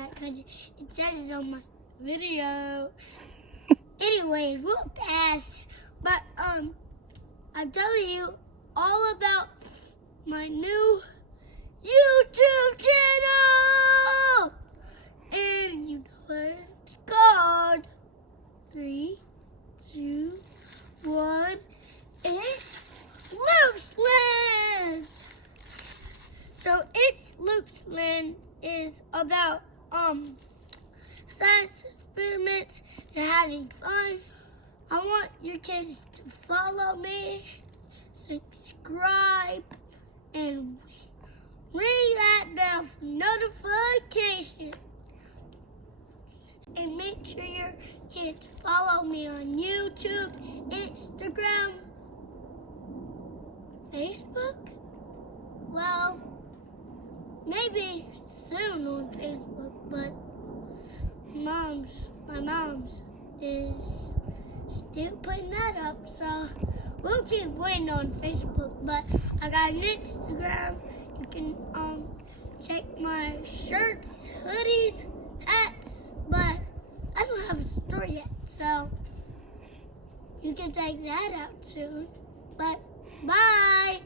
that because it says it on my video. Anyways, we'll pass. But I'm telling you all about my new YouTube channel. And you know what it's called. 3, 2, 1. It's Luke'sland. So It's Luke'sland is about science experiments and having fun. I want your kids to follow me, subscribe, and ring that bell for notification. And make sure your kids follow me on YouTube, Instagram, Facebook. Well, maybe soon on Facebook, but my mom's is still putting that up, so we'll keep waiting on Facebook. But I got an Instagram. You can check my shirts, hoodies, hats, but I don't have a store yet, so you can check that out soon. But bye.